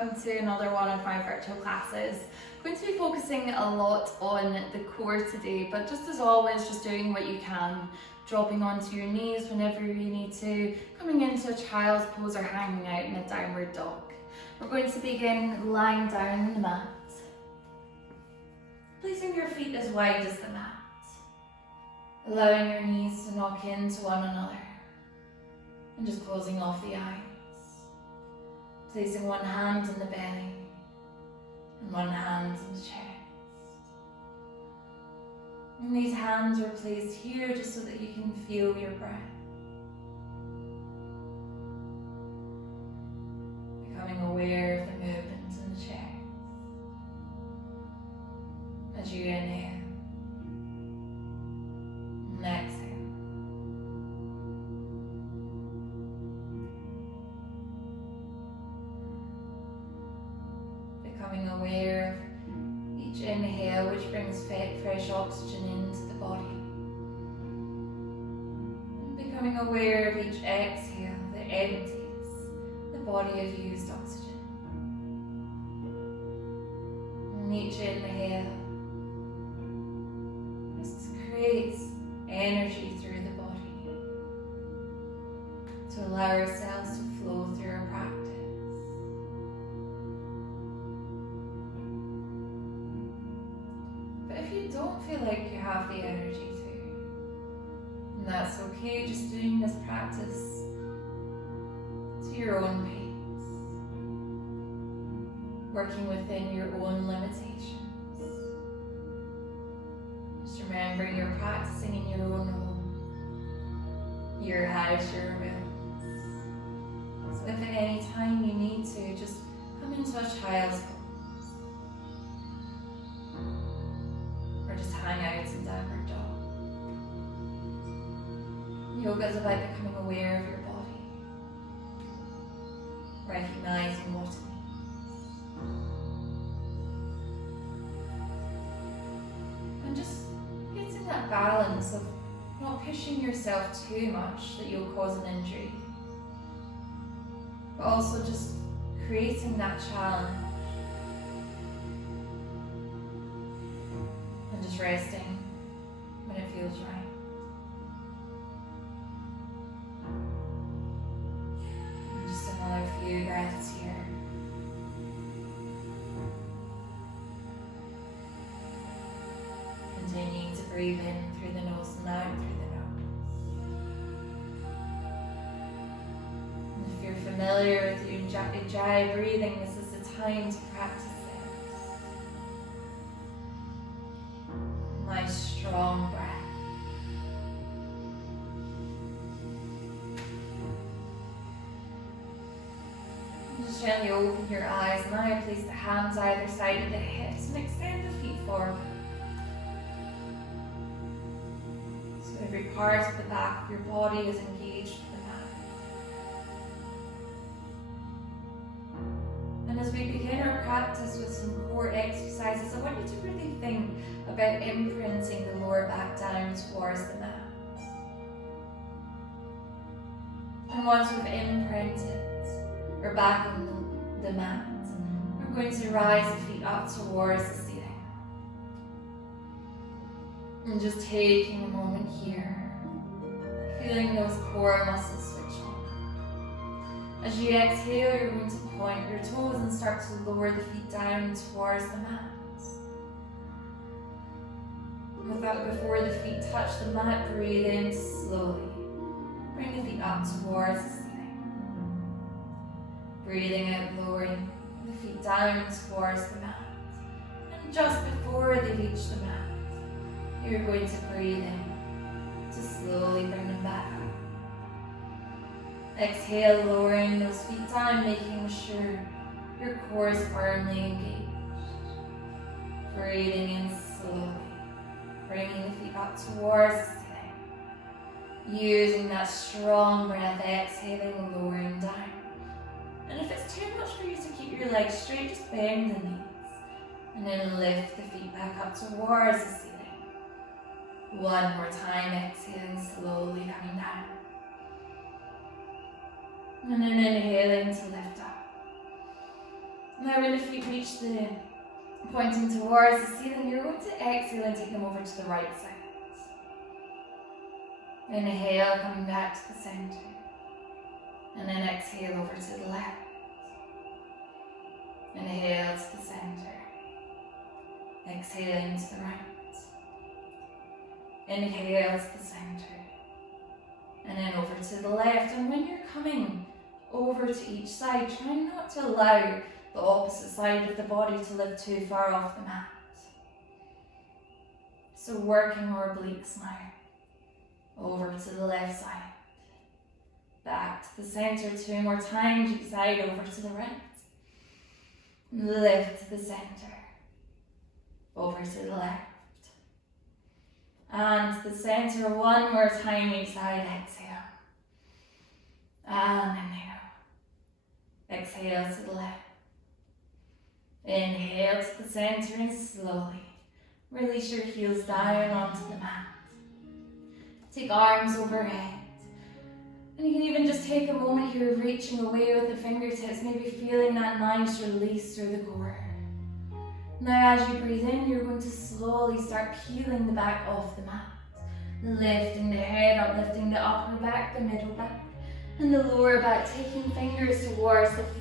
welcome to another one of my virtual classes. I'm going to be focusing a lot on the core today, but just as always, just doing what you can, dropping onto your knees whenever you need to, coming into a child's pose or hanging out in a downward dog. We're going to begin lying down on the mat, placing your feet as wide as the mat, allowing your knees to knock into one another, and just closing off the eyes. Placing one hand in the belly and one hand in the chest. And these hands are placed here just so that you can feel your breath. Becoming aware of the movement in the chest. As you inhale and exhale. Becoming aware of each inhale which brings fresh oxygen into the body. And becoming aware of each exhale that empties the body of used oxygen. And each inhale just creates energy through the body to allow ourselves to flow through our practice. If you don't feel like you have the energy to, and that's okay, just doing this practice to your own pace, working within your own limitations. Just remember you're practicing in your own home, your house, your will. So if at any time you need to, just come into a child's pose. Just hang out in downward dog. Yoga is about becoming aware of your body, recognizing what it means, and just getting that balance of not pushing yourself too much that you'll cause an injury, but also just creating that challenge. Just resting when it feels right. And just another few breaths here. Continuing to breathe in through the nose and out through the nose. And if you're familiar with Ujjayi breathing, this is the time to practice strong breath. Just gently open your eyes. Now place the hands either side of the hips and extend the feet forward. So every part of the back of your body is engaged with the mat. And as we begin our practice with some core exercises, I want you to really think about imprinting the lower back down towards the mat. And once we've imprinted our back on the mat, we're going to rise the feet up towards the ceiling. And just taking a moment here, feeling those core muscles switch on. As you exhale, you're going to point your toes and start to lower the feet down towards the mat. Without before the feet touch the mat, breathe in slowly. Bring the feet up towards the ceiling. Breathing out, lowering the feet down towards the mat. And just before they reach the mat, you're going to breathe in to slowly bring them back up. Exhale, lowering those feet down, making sure your core is firmly engaged. Breathing in slowly. Bringing the feet up towards the ceiling. Using that strong breath, exhaling and lowering down. And if it's too much for you to keep your legs straight, just bend the knees. And then lift the feet back up towards the ceiling. One more time, exhaling, slowly coming down. And then inhaling to lift up. Now when the feet reach the pointing towards the ceiling, you're going to exhale and take them over to the right side. Inhale, coming back to the center. And then exhale over to the left. Inhale to the center. Exhaling to the right. Inhale to the center. And then over to the left. And when you're coming over to each side, try not to allow the opposite side of the body to lift too far off the mat. So working our obliques now. Over to the left side. Back to the center 2 more times, each side over to the right. Lift to the center. Over to the left. And to the center 1 more time, each side, exhale. And inhale. Exhale to the left. Inhale to the center and slowly release your heels down onto the mat. Take arms overhead. And you can even just take a moment here of reaching away with the fingertips, maybe feeling that nice release through the core. Now as you breathe in, you're going to slowly start peeling the back off the mat. Lifting the head up, lifting the upper back, the middle back, and the lower back, taking fingers towards the feet.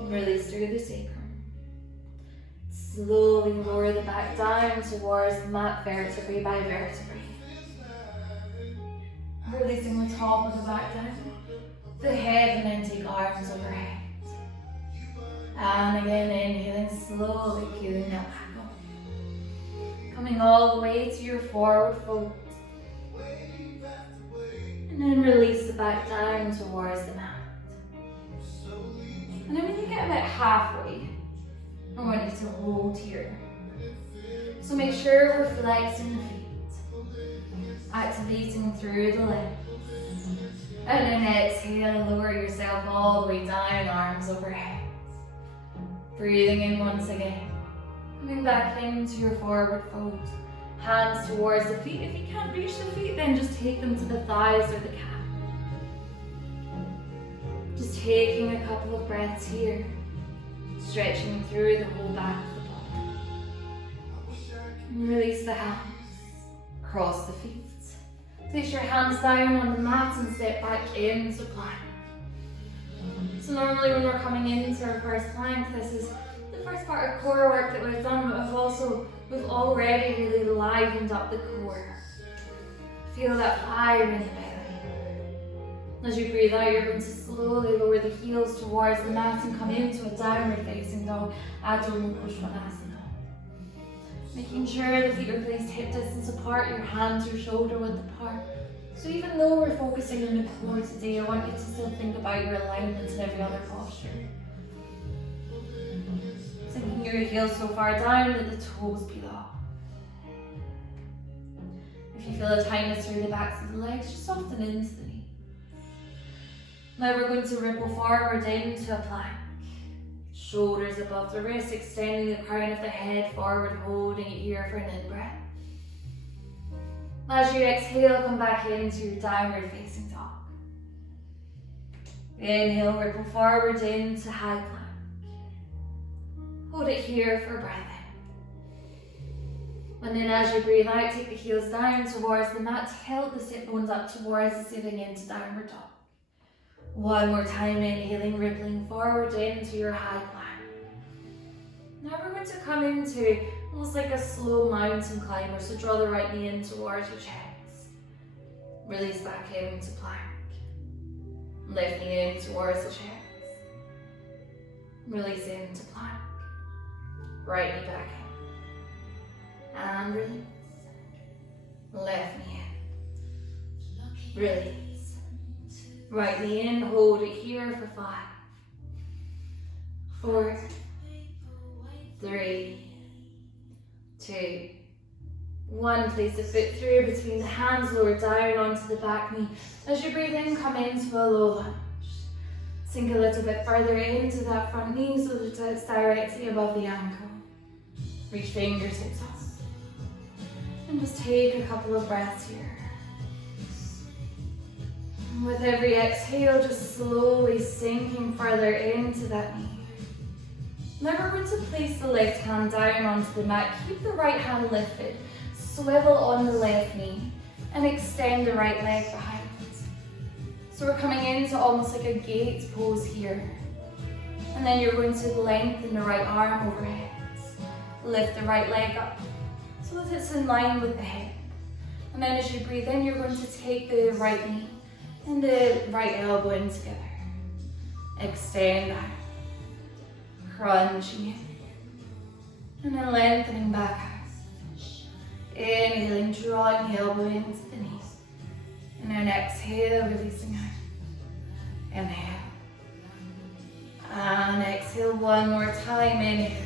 Release through the sacrum. Slowly lower the back down towards the mat, vertebrae by vertebrae. Releasing the top of the back down, the head, and then take arms overhead. And again, inhaling, slowly peeling that back up. Coming all the way to your forward fold. And then release the back down towards the mat. And then when you get about halfway, I want you to hold here. So make sure we're flexing the feet. Activating through the legs. And then exhale, lower yourself all the way down, arms overhead. Breathing in once again. Coming back into your forward fold. Hands towards the feet. If you can't reach the feet, then just take them to the thighs or the calf. Just taking a couple of breaths here. Stretching through the whole back of the body. And release the hands. Cross the feet. Place your hands down on the mat and step back into plank. So normally when we're coming into our first plank, this is the first part of core work that we've done, but we've already really livened up the core. Feel that fire in the belly. As you breathe out, you're going to slowly lower the heels towards the mat and come into a downward facing dog, Adho Mukha Svanasana. Making sure the feet are placed hip distance apart, your hands, your shoulder width apart. So even though we're focusing on the core today, I want you to still think about your alignment in every other posture. Sinking your heels so far down that the toes peel off. If you feel a tightness through the backs of the legs, just soften into the knee. Now we're going to ripple forward into a plank. Shoulders above the wrists, extending the crown of the head forward, holding it here for an in-breath. As you exhale, come back into your downward facing dog. Inhale, ripple forward into high plank. Hold it here for a breath in. And then as you breathe out, take the heels down towards the mat, tilt the sit bones up towards the ceiling into downward dog. One more time, inhaling, rippling forward into your high plank. Now we're going to come into almost like a slow mountain climber, so draw the right knee in towards your chest. Release back into plank. Lifting in towards the chest. Release into plank. Right knee back in. And release. Left knee in. Release. Right knee in, hold it here for 5, 4, 3, 2, 1. Place the foot through between the hands, lower down onto the back knee. As you breathe in, come into a low lunge. Sink a little bit further into that front knee so that it's directly above the ankle. Reach fingertips up. And just take a couple of breaths here. With every exhale, just slowly sinking further into that knee. Now we're going to place the left hand down onto the mat. Keep the right hand lifted. Swivel on the left knee and extend the right leg behind. So we're coming into almost like a gate pose here. And then you're going to lengthen the right arm overhead. Lift the right leg up so that it's in line with the hip. And then as you breathe in, you're going to take the right knee and the right elbow in together. Extend out. Crunching in. And then lengthening back out. Inhaling, drawing the elbow into the knee. And then exhale, releasing out. Inhale. And exhale one more time. Inhale.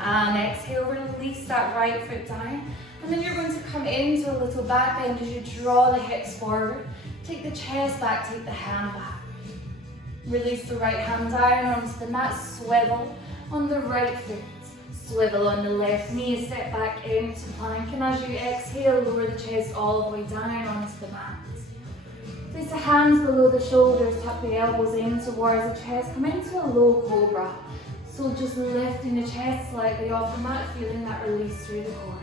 And exhale, release that right foot down. And then you're going to come into a little back bend as you draw the hips forward. Take the chest back, take the hand back. Release the right hand down onto the mat, swivel on the right foot. Swivel on the left knee, step back into plank. And as you exhale, lower the chest all the way down onto the mat. Place the hands below the shoulders, tuck the elbows in towards the chest. Come into a low cobra. So just lifting the chest slightly off the mat, feeling that release through the core.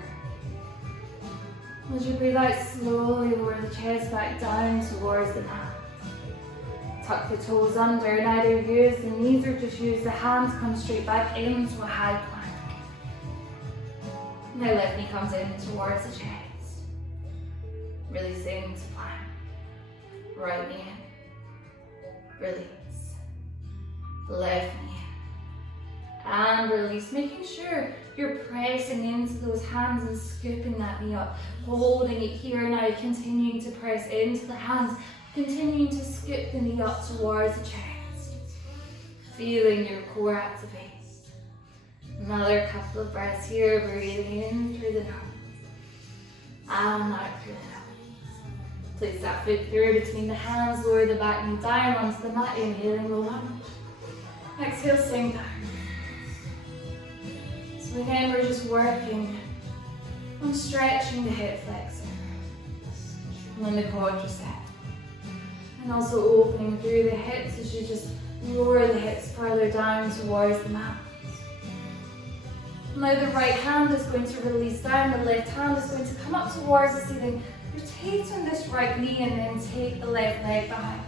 As you breathe out, slowly lower the chest back down towards the mat. Tuck the toes under and either use the knees or just use the hands, come straight back into a high plank. Now left knee comes in towards the chest. Releasing to plank. Right knee in. Release. Left knee in. And release, making sure you're pressing into those hands and scooping that knee up. Holding it here now, continuing to press into the hands. Continuing to scoop the knee up towards the chest. Feeling your core activate. Another couple of breaths here, breathing in through the nose. And out through the nose. Place that foot through between the hands, lower the back knee down onto the mat, inhaling low lunge. Exhale, sink down. So again, we're just working on stretching the hip flexor. And then the quadricep. And also opening through the hips as you just lower the hips further down towards the mat. Now the right hand is going to release down, the left hand is going to come up towards the ceiling. Rotating this right knee and then take the left leg behind.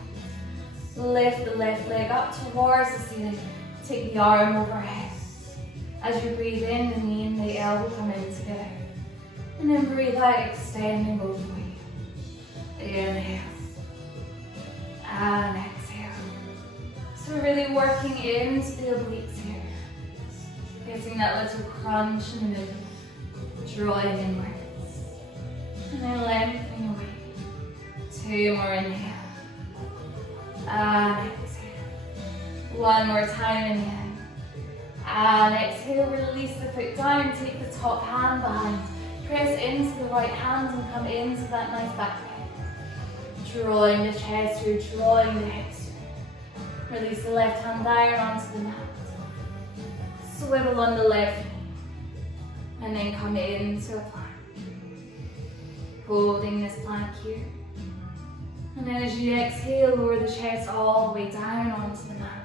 Lift the left leg up towards the ceiling. Take the arm overhead. As you breathe in, the knee and the elbow come in together. And then breathe out, extending both ways. Inhale. And exhale. So we're really working into the obliques here. Getting that little crunch in the middle. Drawing inwards. And then lengthening away. Two more inhale. And exhale. One more time inhale. And exhale, release the foot down. Take the top hand behind. Press into the right hand and come into that nice back bend. Drawing the chest through, drawing the hips through. Release the left hand down onto the mat. Swivel on the left knee. And then come into a plank. Holding this plank here. And then as you exhale, lower the chest all the way down onto the mat.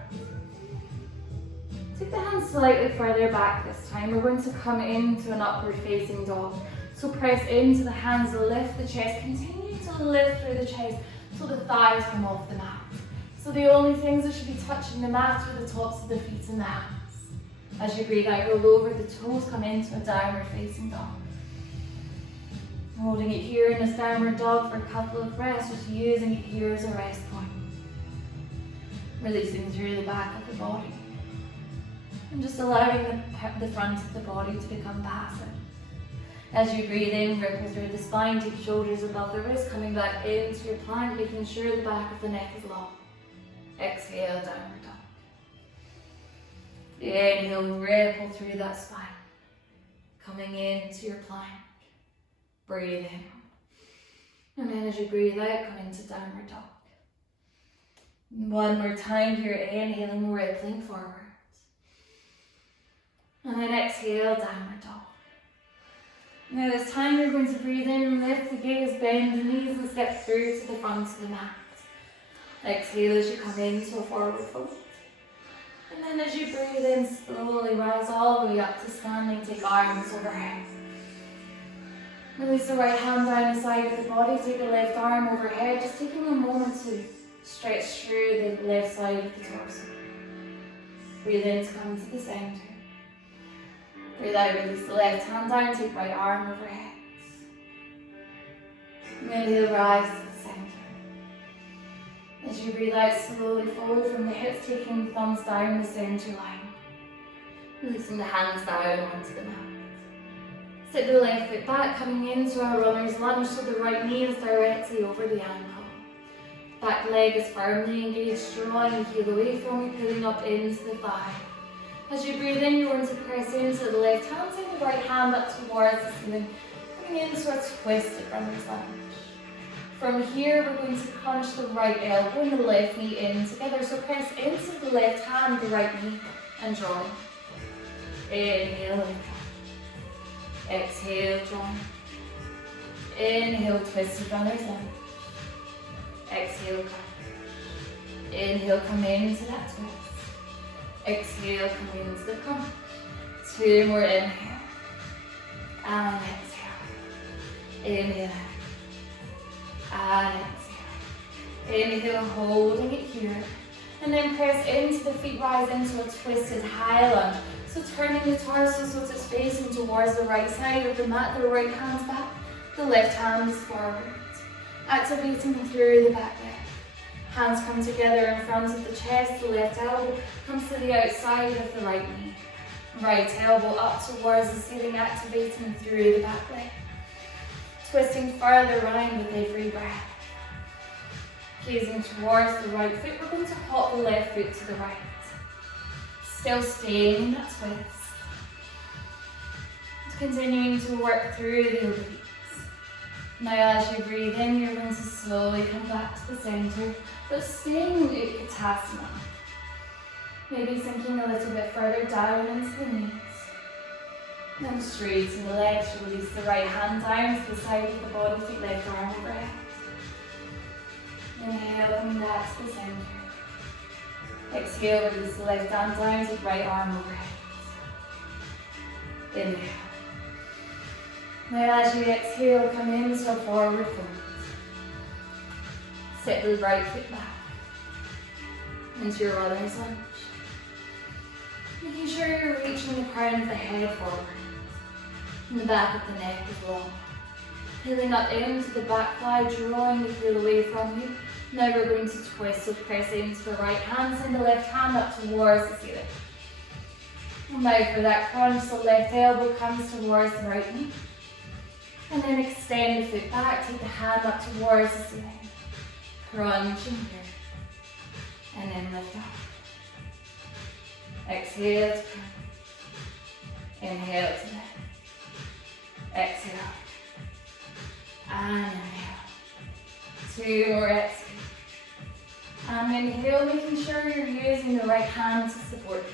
Take the hands slightly further back this time. We're going to come into an upward facing dog. So press into the hands, lift the chest, continue to lift through the chest so the thighs come off the mat. So the only things that should be touching the mat are the tops of the feet and the hands. As you breathe out, roll over the toes, come into a downward facing dog. Holding it here in this downward dog for a couple of breaths, just using it here as a rest point. Releasing through the back of the body. And just allowing the front of the body to become passive. As you breathe in, ripple through the spine, take shoulders above the wrist, coming back into your plank, making sure the back of the neck is long. Exhale, downward dog. Inhale, ripple through that spine. Coming into your plank. Breathe in. And then as you breathe out, come into downward dog. One more time here, inhaling, rippling forward. And then exhale, downward dog. Now this time you're going to breathe in, lift the gaze, bend the knees and step through to the front of the mat. Exhale as you come into a forward fold. And then as you breathe in, slowly rise all the way up to standing. Take arms overhead. Release the right hand down the side of the body. Take the left arm overhead. Just taking a moment to stretch through the left side of the torso. Breathe in to come to the center. Breathe out, release the left hand down. Take right arm overhead. Inhale, rise to the center. As you breathe out, slowly forward from the hips, taking the thumbs down the center line. Releasing the hands down onto the mat. Sit the left foot back, coming into our runner's lunge, so the right knee is directly over the ankle. Back leg is firmly engaged, drawing the heel away from you, pulling up into the thigh. As you breathe in, you're going to press into the left hand, take the right hand up towards the ceiling, coming into a twisted runner's lunge. From here, we're going to crunch the right elbow and the left knee in together. So press into the left hand, the right knee, and draw. Inhale, and exhale, draw. Inhale, twisted runner's lunge. Exhale, crunch. Inhale, come into that twist. Exhale, come into the crunch. Two more, inhale. And exhale. Inhale. And exhale. Inhale, holding it here. And then press into the feet, rise into a twisted high lunge. So turning the torso so it's facing towards the right side of the mat, the right hand's back, the left hand is forward. Activating through the back leg. Hands come together in front of the chest, the left elbow comes to the outside of the right knee. Right elbow up towards the ceiling, activating through the back leg. Twisting further around with every breath. Gazing towards the right foot, we're going to hop the left foot to the right. Still staying in that twist. Continuing to work through the obliques. Now as you breathe in, you're going to slowly come back to the center, but staying in Utkatasana. Maybe sinking a little bit further down into the knees. Then straighten the legs, release the right hand down to the side of the body, take left arm overhead. Inhale, coming back to the center. Exhale, release the left hand down, take right arm overhead. Inhale. Now as you exhale, come into a forward fold. Step the right foot back into your runner's lunge. Making sure you're reaching the crown of the head forward. And the back of the neck is long. Peeling up into the back thigh, drawing the heel away from you. Now we're going to twist, so press into the right hand, send the left hand up towards the ceiling. And now for that crunch, the left elbow comes towards the right knee. And then extend the foot back, take the hand up towards the ceiling. Crunching here. And then lift up. Exhale to crunch. Inhale to lift. Exhale. And inhale. Two more exhale. And inhale, making sure you're using the right hand to support.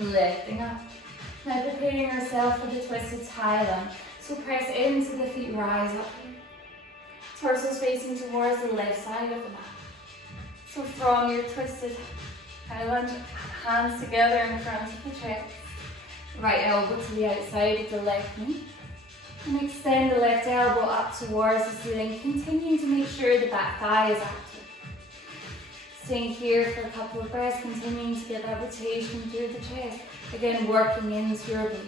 Lifting up. Now preparing yourself for the twisted high lunge. So press into the feet, rise up here. Torso's facing towards the left side of the mat. So from your twisted high lunge, hands together in front of the chest. Right elbow to the outside of the left knee. And extend the left elbow up towards the ceiling, continuing to make sure the back thigh is active. Staying here for a couple of breaths, continuing to get that rotation through the chest. Again, working into your obliques.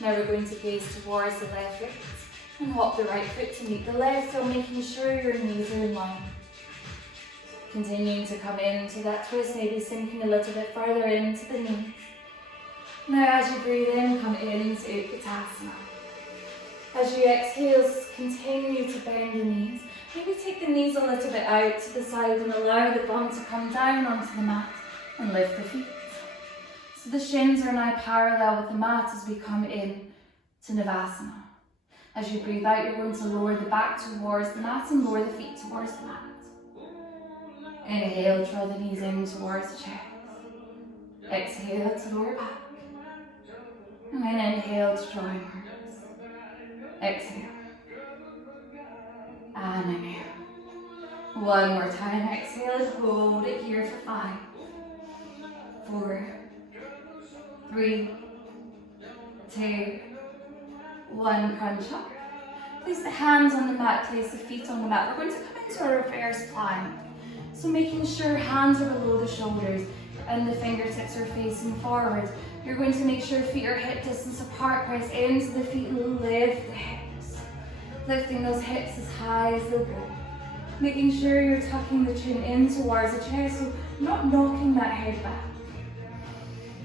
Now we're going to gaze towards the left foot and hop the right foot to meet the left, so making sure your knees are in line. Continuing to come into that twist, maybe sinking a little bit further into the knees. Now as you breathe in, come into Utkatasana. As you exhale, continue to bend the knees. Maybe take the knees a little bit out to the side and allow the bum to come down onto the mat and lift the feet. So the shins are now parallel with the mat as we come in to Navasana. As you breathe out, you're going to lower the back towards the mat and lower the feet towards the mat. Inhale, draw the knees in towards the chest. Exhale to lower back. And then inhale to draw inwards. Exhale. And inhale. One more time, exhale and hold it here for 5, 3, 2, 1, crunch up. Place the hands on the mat, place the feet on the mat. We're going to come into a reverse plank. So making sure hands are below the shoulders and the fingertips are facing forward. You're going to make sure feet are hip distance apart, press into the feet, lift the hips. Lifting those hips as high as they'll go. Making sure you're tucking the chin in towards the chest, so not knocking that head back.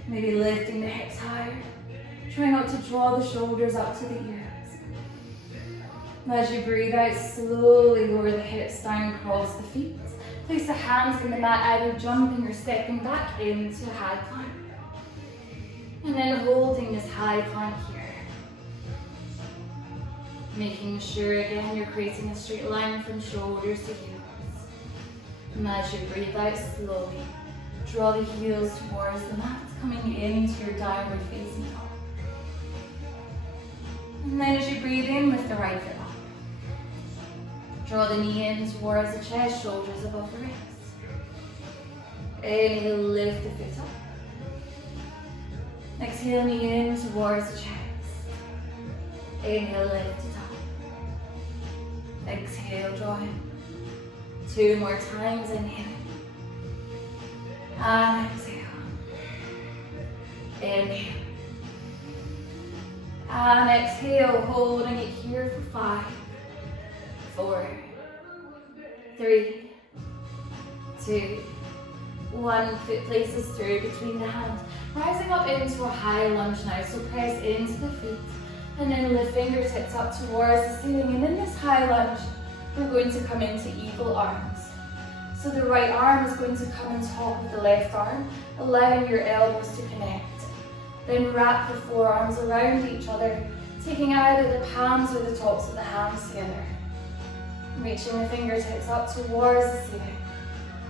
Maybe lifting the hips higher. Try not to draw the shoulders up to the ears. As you breathe out, slowly lower the hips down, cross the feet. Place the hands on the mat, either jumping or stepping back into a high plank. And then holding this high plank here. Making sure again you're creating a straight line from shoulders to heels. And as you breathe out slowly, draw the heels towards the mat, coming into your downward facing dog. And then as you breathe in, lift the right foot up. Draw the knee in towards the chest, shoulders above the wrists. Inhale, lift the foot up. Exhale, knee in towards the chest. Inhale, lift it up. Exhale, draw in. 2 more times, inhale. And exhale. Inhale. And exhale, holding it here for 5, 4, 3, 2, 1. Foot places through between the hands. Rising up into a high lunge now, so press into the feet and then lift fingertips up towards the ceiling. And in this high lunge, we're going to come into eagle arms. So the right arm is going to come on top of the left arm, allowing your elbows to connect. Then wrap the forearms around each other, taking either the palms or the tops of the hands together. Reaching the fingertips up towards the ceiling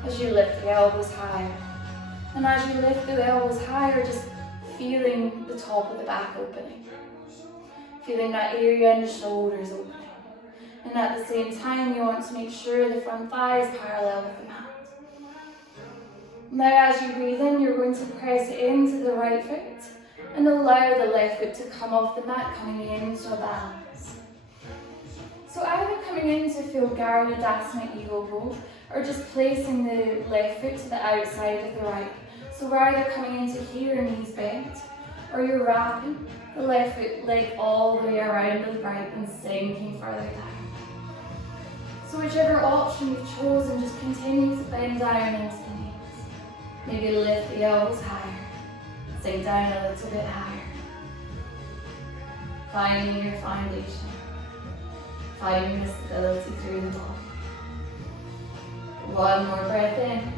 as you lift the elbows higher. And as you lift the elbows higher, just feeling the top of the back opening. Feeling that area in the shoulders opening. And at the same time, you want to make sure the front thigh is parallel with the mat. Now as you breathe in, you're going to press into the right foot and allow the left foot to come off the mat, coming into a balance. So either coming into full Garudasana Eagle Pose, or just placing the left foot to the outside of the right. So we're either coming into here, knees bent, or you're wrapping the left foot leg all the way around the right and sinking further down. So whichever option you've chosen, just continue to bend down into the knees. Maybe lift the elbows higher, sink down a little bit higher. Finding your foundation, finding the stability through the body. 1 more breath in,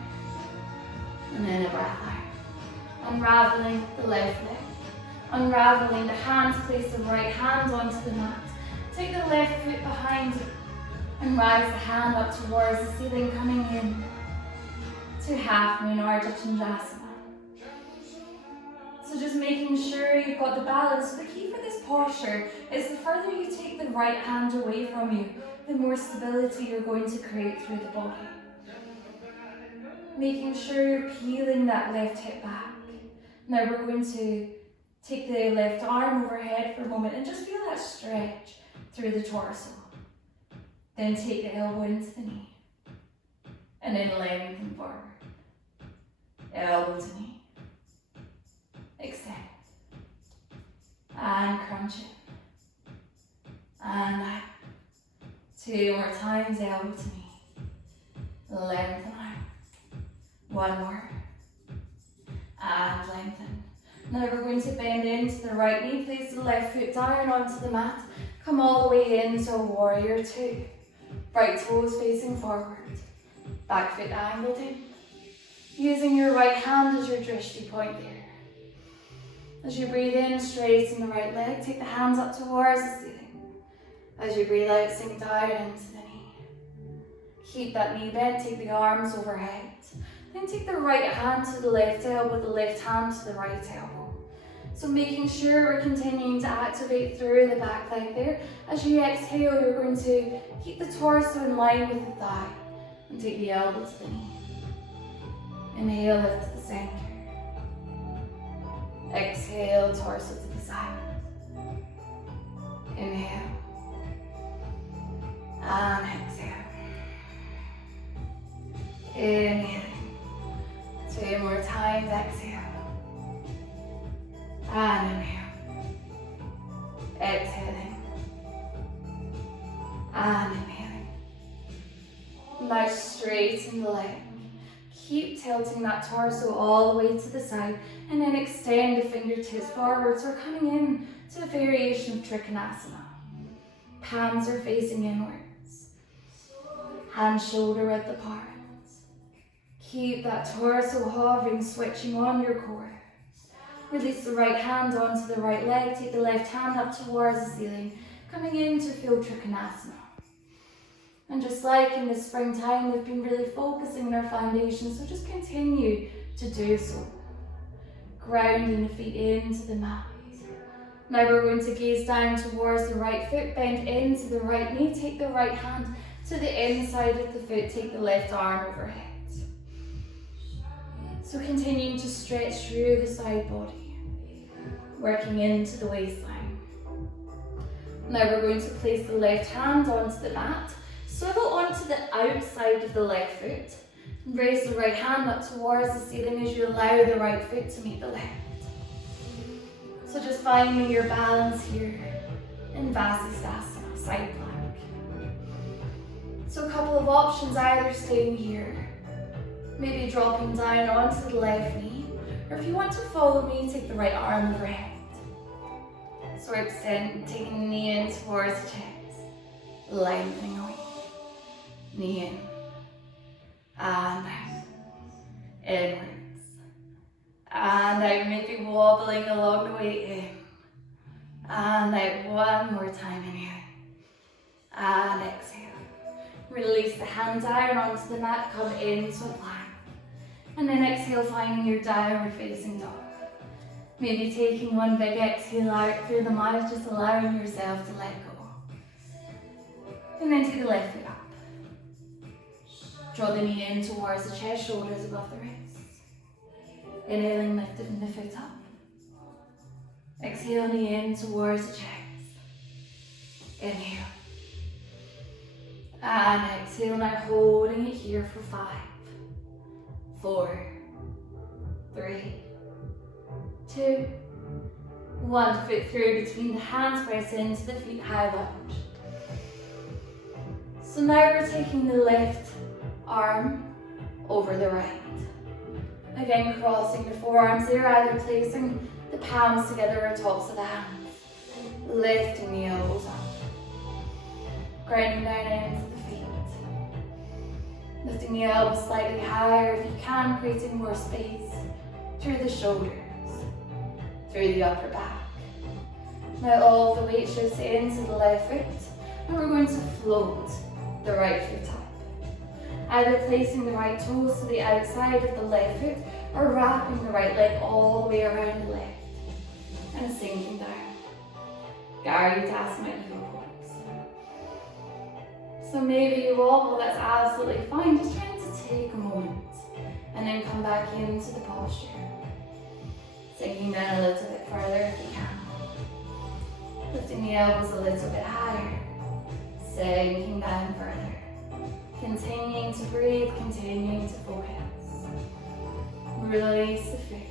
and then a breath out. Unraveling the left leg. Unraveling the hands, place the right hand onto the mat. Take the left foot behind you and rise the hand up towards the ceiling, coming in to half moon Ardha Chandrasana. So just making sure you've got the balance. The key for this posture is the further you take the right hand away from you, the more stability you're going to create through the body. Making sure you're peeling that left hip back. Now we're going to take the left arm overhead for a moment and just feel that stretch through the torso. Then take the elbow into the knee. And then lengthen forward. Elbow to knee. Extend. And crunch in. And out. 2 more times, elbow to knee. Lengthen out. 1 more. And lengthen. Now we're going to bend into the right knee, place the left foot down onto the mat. Come all the way into a warrior 2. Right toes facing forward. Back foot angled in. Using your right hand as your drishti point there. As you breathe in, straighten the right leg. Take the hands up towards the ceiling. As you breathe out, sink down into the knee. Keep that knee bent, take the arms overhead. Then take the right hand to the left elbow, the left hand to the right elbow. So making sure we're continuing to activate through the back leg there. As you exhale, you're going to keep the torso in line with the thigh and take the elbow to the knee. Inhale, lift to the center. Exhale. exhale, torso to the side. Inhale. And exhale. Inhaling. 2 more times, exhale. And inhale. Exhaling. And inhaling. Now straighten the leg. Keep tilting that torso all the way to the side and then extend the fingertips forwards or coming in to a variation of Trikonasana. Palms are facing inwards. Hand shoulder width apart. Keep that torso hovering, switching on your core. Release the right hand onto the right leg. Take the left hand up towards the ceiling, coming into full Trikonasana. And just like in the springtime, we've been really focusing on our foundation, so just continue to do so. Grounding the feet into the mat. Now we're going to gaze down towards the right foot, bend into the right knee, take the right hand to the inside of the foot, take the left arm overhead. So continuing to stretch through the side body, working into the waistline. Now we're going to place the left hand onto the mat, swivel onto the outside of the left foot, and raise the right hand up towards the ceiling as you allow the right foot to meet the left. So just finding your balance here in Vasisthasana, side plank. So a couple of options, either staying here, maybe dropping down onto the left knee, or if you want to follow me, take the right arm overhead. So extend, taking the knee in towards the chest, lengthening away. Knee in, and out, inwards, and out, maybe wobbling along the way in, and out, one more time, inhale, and exhale. Release the hand down onto the mat, come into a plank, and then exhale, finding your downward facing dog. Maybe taking one big exhale out through the mouth, just allowing yourself to let go. And then take the left foot up. Draw the knee in towards the chest, shoulders above the wrists. Inhaling, lifting the foot up. Exhale, knee in towards the chest. Inhale. And exhale, now holding it here for 5, 4, 3, 2, 1. Foot through between the hands, press into the feet, high lunge. So now we're taking the left arm over the right. Again, crossing the forearms there, either placing the palms together or tops of the hands. Lifting the elbows up. Grounding down into the feet. Lifting the elbows slightly higher if you can, creating more space through the shoulders, through the upper back. Now all the weight shifts into the left foot, and we're going to float the right foot up. Either placing the right toes to the outside of the left foot or wrapping the right leg all the way around the left and sinking down. Garudasana heel pose. So maybe you wobble, that's absolutely fine. Just trying to take a moment and then come back into the posture. Sinking down a little bit further if you can. Lifting the elbows a little bit higher. Sinking down further. Continuing to breathe, continuing to focus. Release the foot.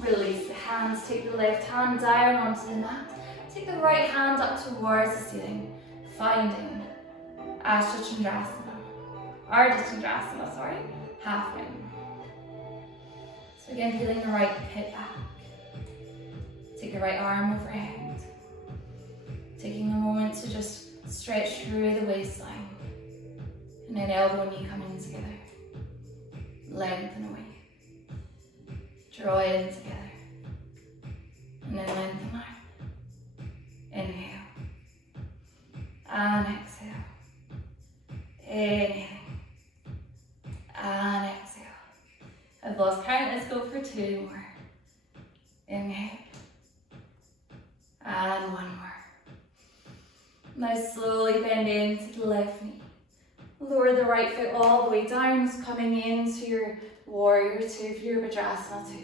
Release the hands. Take the left hand down onto the mat. Take the right hand up towards the ceiling. Finding Asha Chandrasana. Ardha Chandrasana, sorry. Half moon. So again, feeling the right hip back. Take the right arm overhead. Taking a moment to just stretch through the waistline. And then elbow and knee coming together. Lengthen away. Draw in together. And then lengthen out. Inhale. And exhale. Inhaling. And exhale. I've lost count. Let's go for 2 more. Inhale. And 1 more. Now slowly bend into the left knee. Lower the right foot all the way down, coming into your warrior 2 for your Vajrasana 2.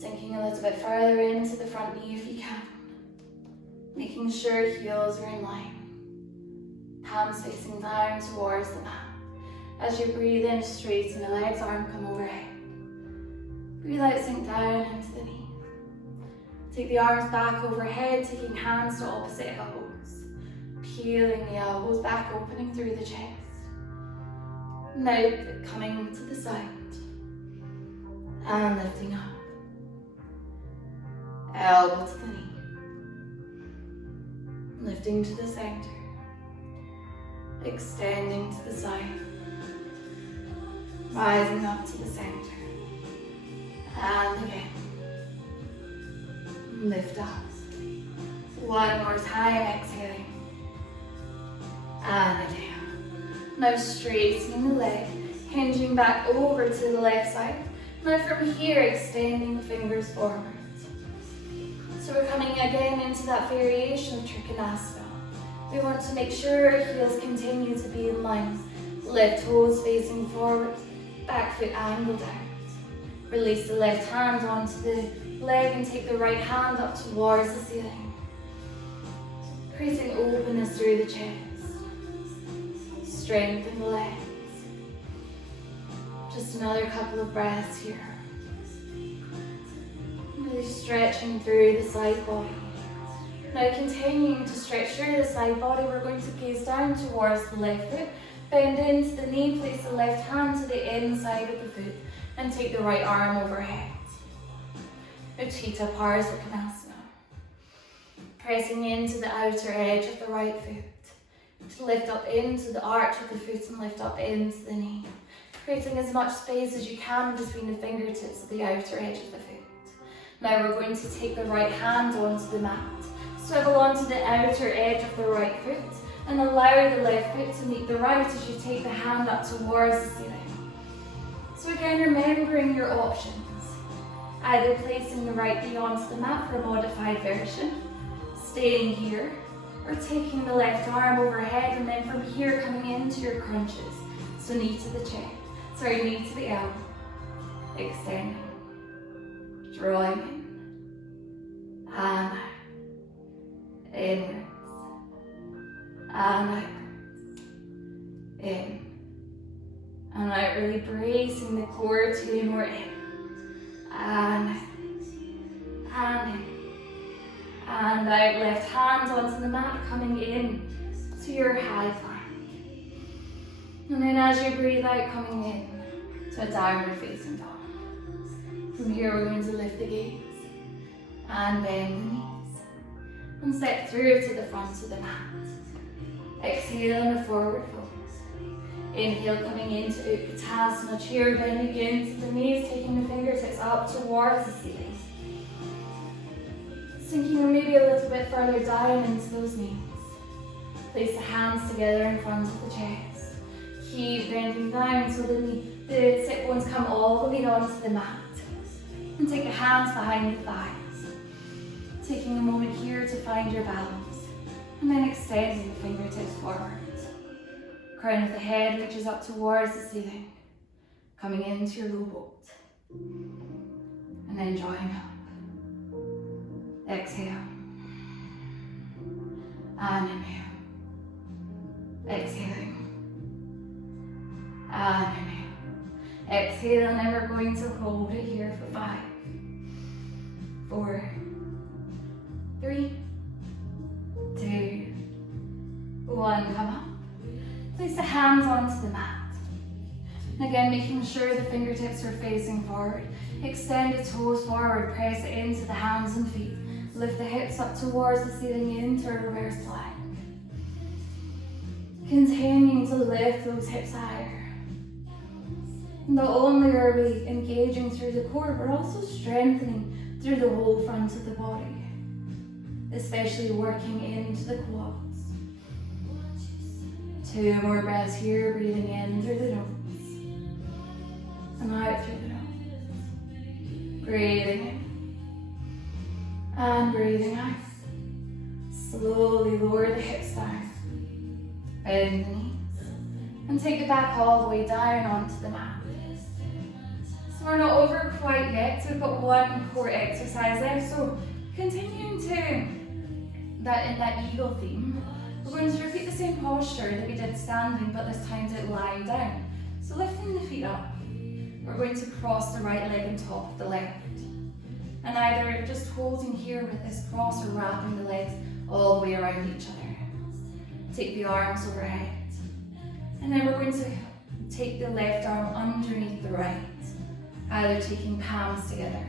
Sinking a little bit further into the front knee if you can. Making sure heels are in line. Palms facing down towards the mat. As you breathe in, straighten the legs, arm come overhead. Breathe out, sink down into the knees. Take the arms back overhead, taking hands to opposite elbows. Peeling the elbows back, opening through the chest. Now coming to the side. And lifting up. Elbow to the knee. Lifting to the center. Extending to the side. Rising up to the center. And again. Lift up. One more time, exhaling. And again. Now straightening the leg, hinging back over to the left side. Now from here, extending the fingers forward. So we're coming again into that variation of Trikonasana. We want to make sure heels continue to be in line. Left toes facing forward, back foot angled out. Release the left hand onto the leg and take the right hand up towards the ceiling. Creating openness through the chest. Strengthen the legs. Just another couple of breaths here. Really stretching through the side body. Now continuing to stretch through the side body, we're going to gaze down towards the left foot. Bend into the knee, place the left hand to the inside of the foot and take the right arm overhead. Utthita Parasvanasana. Pressing into the outer edge of the right foot. To lift up into the arch of the foot and lift up into the knee. Creating as much space as you can between the fingertips of the outer edge of the foot. Now we're going to take the right hand onto the mat. Swivel onto the outer edge of the right foot and allow the left foot to meet the right as you take the hand up towards the ceiling. So again, remembering your options. Either placing the right knee onto the mat for a modified version, staying here, or taking the left arm overhead and then from here coming into your crunches. So knee to the knee to the elbow. Extending. Drawing in. And out. Inwards. And outwards. In. And out, really bracing the core to more in. And out. And in. And out, left hand onto the mat, coming in to your high plank. And then as you breathe out, coming in to a downward facing dog. From here, we're going to lift the gaze and bend the knees and step through to the front of the mat. Exhale in a forward fold. Inhale, coming into Utkatasana, chair bending into the knees, taking the fingertips up towards the ceiling. Sinking maybe a little bit further down into those knees. Place the hands together in front of the chest. Keep bending down so the sit bones come all the way onto the mat. And take the hands behind the thighs. Taking a moment here to find your balance. And then extending the fingertips forward. Crown of the head reaches up towards the ceiling. Coming into your low boat. And then drawing up. Exhale. And inhale. Exhaling. And inhale. Exhale, and then we're going to hold it here for 5, 4, 3, 2, 1. Come up. Place the hands onto the mat. And again, making sure the fingertips are facing forward. Extend the toes forward, press it into the hands and feet. Lift the hips up towards the ceiling into a reverse plank. Continuing to lift those hips higher. Not only are we engaging through the core, we're also strengthening through the whole front of the body, especially working into the quads. 2 more breaths here, breathing in through the nose and out through the nose. Breathing in and breathing out. Slowly lower the hips down, bend the knees, and take it back all the way down onto the mat. So we're not quite yet, so we've got one core exercise left. So continuing in that eagle theme, we're going to repeat the same posture that we did standing, but this time do it lying down. So lifting the feet up, we're going to cross the right leg on top of the left. And either just holding here with this cross or wrapping the legs all the way around each other. Take the arms overhead. And then we're going to take the left arm underneath the right, either taking palms together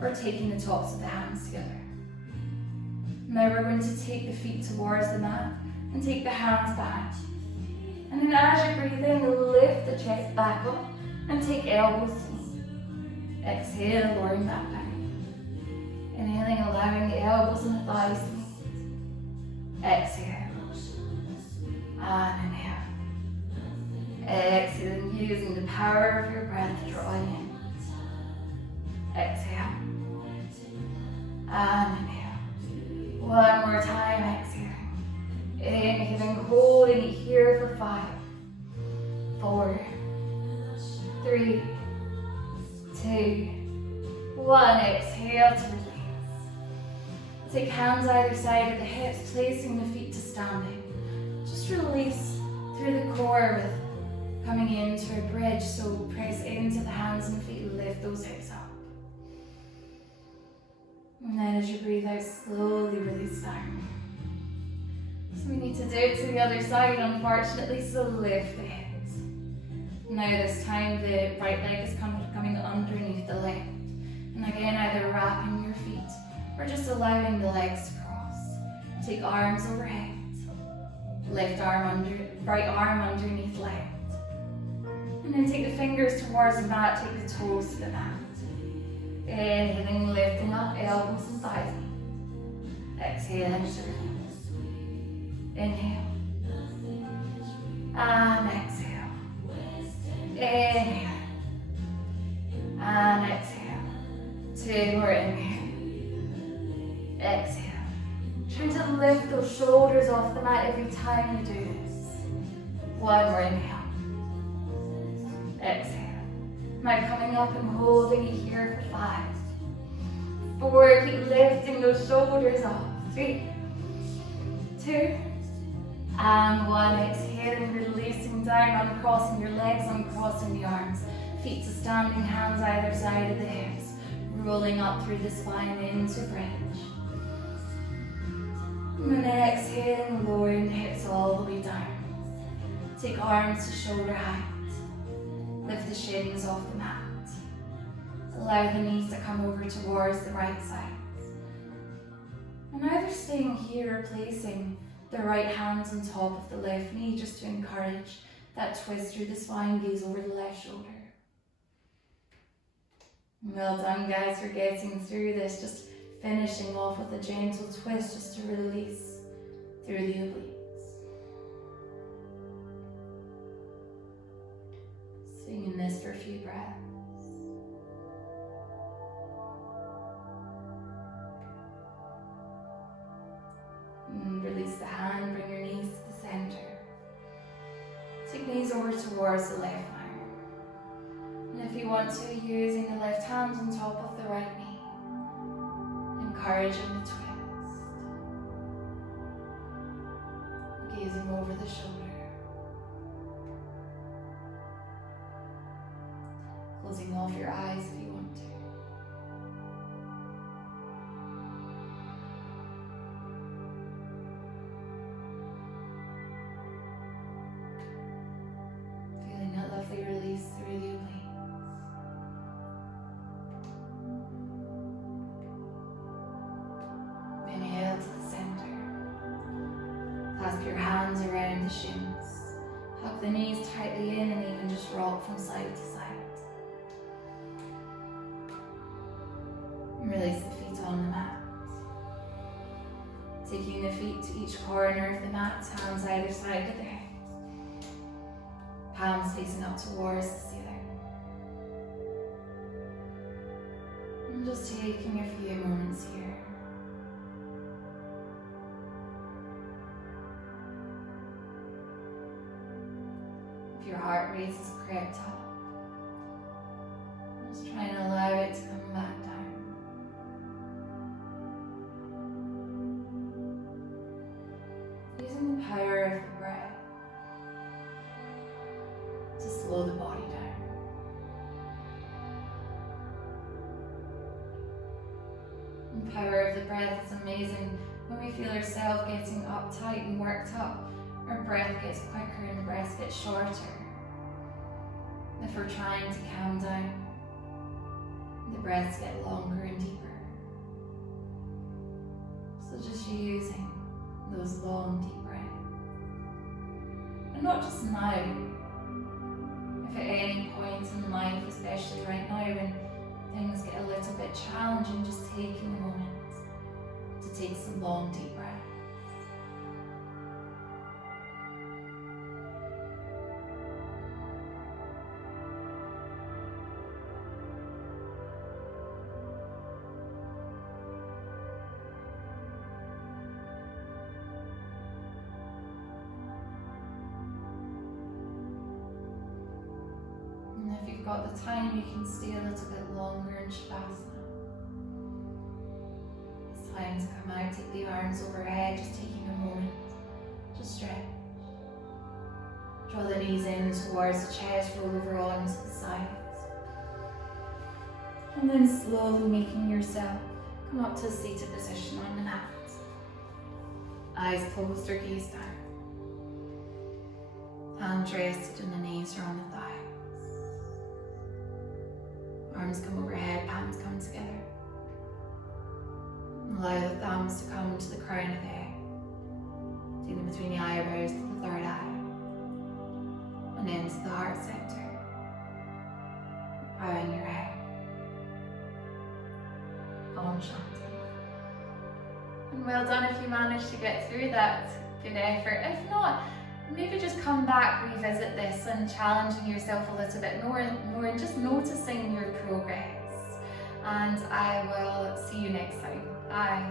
or taking the tops of the hands together. Now we're going to take the feet towards the mat and take the hands back. And then as you breathe in, lift the chest back up and take elbows to knee. Exhale, lowering back down. Inhaling, allowing the elbows and the thighs to meet. Exhale. And inhale. Exhaling, using the power of your breath, drawing in. Exhale. And inhale. One more time, exhaling. Inhaling, holding it here for 5, 4, 3, 2, 1. Exhale to release. Take hands either side of the hips, placing the feet to standing. Just release through the core with coming into a bridge. So press into the hands and feet, lift those hips up. And then as you breathe out, slowly release down. So we need to do it to the other side, unfortunately, so lift the hips. Now this time the right leg is coming underneath the left. And again, either wrapping your feet or just allowing the legs to cross. Take arms overhead. Right arm underneath left. And then take the fingers towards the mat, take the toes to the mat. Inhaling, lifting up, elbows and thighs. Exhaling to release. Inhale. And exhale. Inhale. And exhale. 2 more inhale. Exhale. Try to lift those shoulders off the mat every time you do this. 1 more inhale. Exhale. Now coming up and holding it here for 5, 4, keep lifting those shoulders up. 3, 2, and 1. Exhaling, releasing down, uncrossing your legs, uncrossing the arms. Feet to standing, hands either side of the hips. Rolling up through the spine into bridge. And then exhaling, lowering the hips all the way down. Take arms to shoulder height. Lift the shins off the mat. Allow the knees to come over towards the right side. And either staying here or placing the right hand on top of the left knee just to encourage that twist through the spine, gaze over the left shoulder. Well done guys for getting through this, just finishing off with a gentle twist just to release through the obliques. Staying in this for a few breaths. And release the hand, bring your knees to the center. Take knees over towards the left arm. And if you want to, using the left hand on top of the right knee. Encouraging the twist. Gazing over the shoulder. Closing off your eyes if you want to. Feeling that lovely release through the obliques. Inhale to the center. Clasp your hands around the shins. Hug the knees tightly in and even just rock from side to side. And release the feet on the mat. Taking the feet to each corner of the mat, hands either side of the hips. Palms facing up towards the ceiling. And just taking a few moments here. If your heart rate has crept up, just trying to allow The power of the breath is amazing. When we feel ourselves getting uptight and worked up, our breath gets quicker and the breath gets shorter. If we're trying to calm down, the breaths get longer and deeper. So just using those long, deep breaths. And not just now. If at any point in life, especially right now when things get a little bit challenging, just taking a moment to take some long, deep breaths. And if you've got the time, you can stay a little bit longer in Shavasana. It's time to come out, take the arms overhead, just taking a moment to stretch. Draw the knees in towards the chest, roll over onto the sides. And then slowly making yourself come up to a seated position on the mat. Eyes closed or gaze down. Hands rested on the knees or on the thighs. Arms come overhead, palms come together. Allow the thumbs to come to the crown of the head. Take them between the eyebrows to the third eye. And into the heart center. Bowing your head. Om Shanti. And well done if you managed to get through that. Good effort. If not, maybe just come back, revisit this and challenging yourself a little bit more and just noticing your progress. And I will see you next time. Bye.